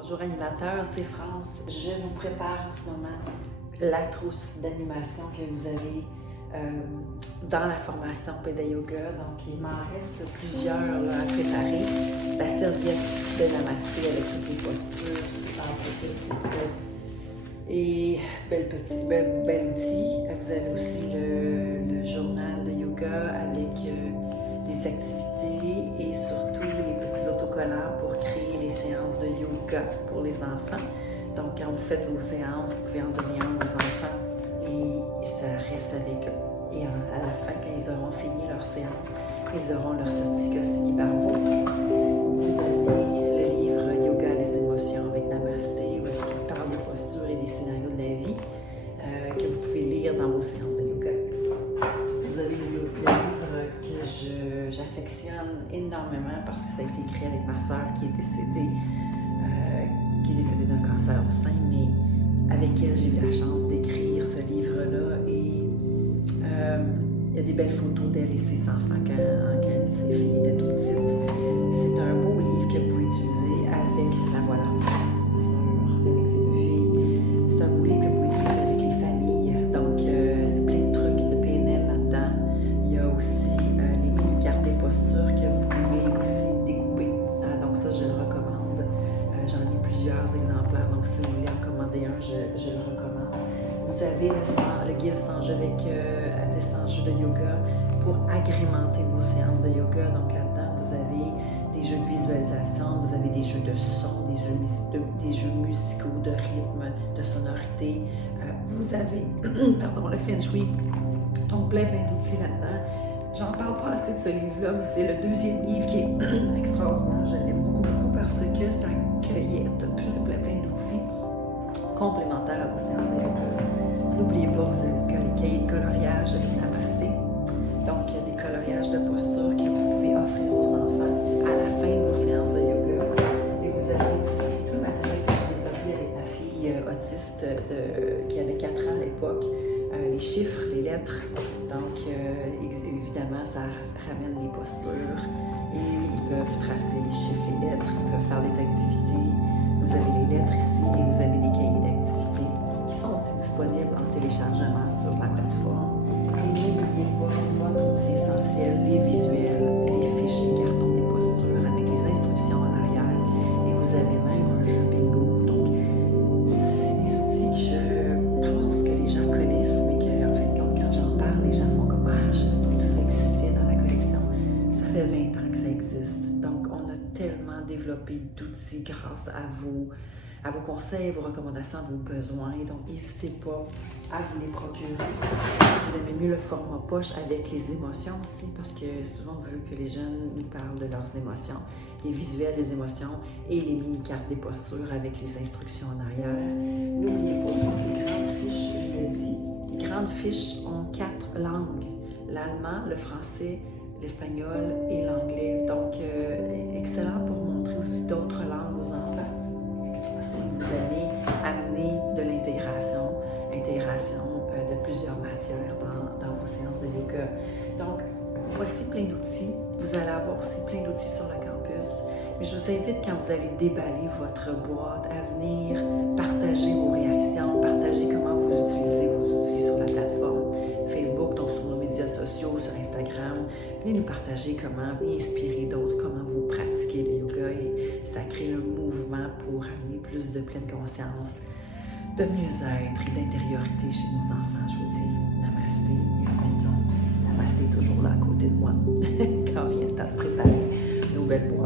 Bonjour animateurs, c'est France. Je vous prépare en ce moment la trousse d'animation que vous avez dans la formation Peda Yoga. Donc il m'en reste plusieurs là, à préparer. La serviette de Namasté avec toutes les postures, super petite et bel outil. Vous avez aussi le journal de yoga avec des activités et surtout les petits autocollants pour créer les séances de yoga pour les enfants. Donc, quand vous faites vos séances, vous pouvez en donner un aux enfants et ça reste avec eux. Et à la fin, quand ils auront fini leur séance, ils auront leur certificat signé par vous. Vous avez le livre Yoga les émotions avec Namasté, où est-ce qu'il parle de posture et des scénarios de la vie que vous pouvez lire dans vos séances de yoga. Vous avez le livre que j'affectionne énormément parce que ça a été écrit avec ma sœur qui est décédée d'un cancer du sein, mais avec elle j'ai eu la chance d'écrire ce livre-là et il y a des belles photos d'elle et ses enfants quand ses filles étaient tout petites. C'est un beau livre que vous pouvez utiliser avec la voilà, ma sœur, avec ses deux filles. C'est un beau livre que vous pouvez utiliser avec les familles. Donc, plein de trucs de PNL là-dedans. Il y a aussi les mini-cartes des postures que vous pouvez aussi découper. Donc ça, je le recommande. J'en ai plusieurs exemplaires. Donc, si vous voulez en commander un, je le recommande. Vous avez le guide sans jeu avec le sans jeu de yoga pour agrémenter vos séances de yoga. Donc là-dedans, vous avez des jeux de visualisation, vous avez des jeux de son, des jeux musicaux, de rythme, de sonorité. Vous avez le feng shui. Donc plein d'outils là-dedans. J'en parle pas assez de ce livre-là, mais c'est le deuxième livre qui est extraordinaire. Je l'aime beaucoup parce que ça cueillette plein d'outils complémentaires à vos séances de yoga. N'oubliez pas, vous avez les cahiers de coloriage avec Namasté. Donc, des coloriages de posture que vous pouvez offrir aux enfants à la fin de vos séances de yoga. Et vous avez aussi tout le matériel que j'ai développé avec ma fille autiste qui avait 4 ans à l'époque. Les chiffres, les lettres. Donc, évidemment, ça ramène les postures. Et ils peuvent tracer les chiffres, les lettres. Ils peuvent faire des activités. Vous avez les lettres ici et vous avez des cahiers d'activités qui sont aussi disponibles en téléchargement sur la plateforme. Et n'oubliez pas votre outil essentiel, les visuels, les fiches, les cartons des postures avec les instructions en arrière. Et vous avez même un jeu bingo. Donc, c'est des outils que je pense que les gens connaissent, mais qu'en fin de compte, quand j'en parle, les gens font comme « Ah, je savais pas que tout ça existait dans la collection. » Ça fait 20 ans que ça existe. Donc, on a tellement développé d'outils grâce à vos conseils, vos recommandations, à vos besoins. Donc, n'hésitez pas à vous les procurer. Si vous aimez mieux le format poche avec les émotions aussi, parce que souvent, on veut que les jeunes nous parlent de leurs émotions, les visuels des émotions et les mini-cartes des postures avec les instructions en arrière. N'oubliez pas aussi les grandes fiches, je le dis. Les grandes fiches ont 4 langues. L'allemand, le français, l'espagnol et l'anglais. Donc, excellent pour montrer aussi d'autres langues aux enfants. Si vous avez amené de l'intégration de plusieurs matières dans vos séances de yoga. Donc, voici plein d'outils. Vous allez avoir aussi plein d'outils sur le campus. Mais je vous invite, quand vous allez déballer votre boîte, à venir partager vos réactions, partager comment vous utilisez vos outils sur la plateforme Facebook, donc sur nos médias sociaux, sur Instagram. Venez nous partager comment inspirer d'autres, comment vous pratiquez le yoga et ça crée un mouvement pour amener plus de pleine conscience, de mieux-être et d'intériorité chez nos enfants. Je vous dis Namasté et en fin de compte, Namasté est toujours là à côté de moi quand vient le temps de préparer nos belles boîtes.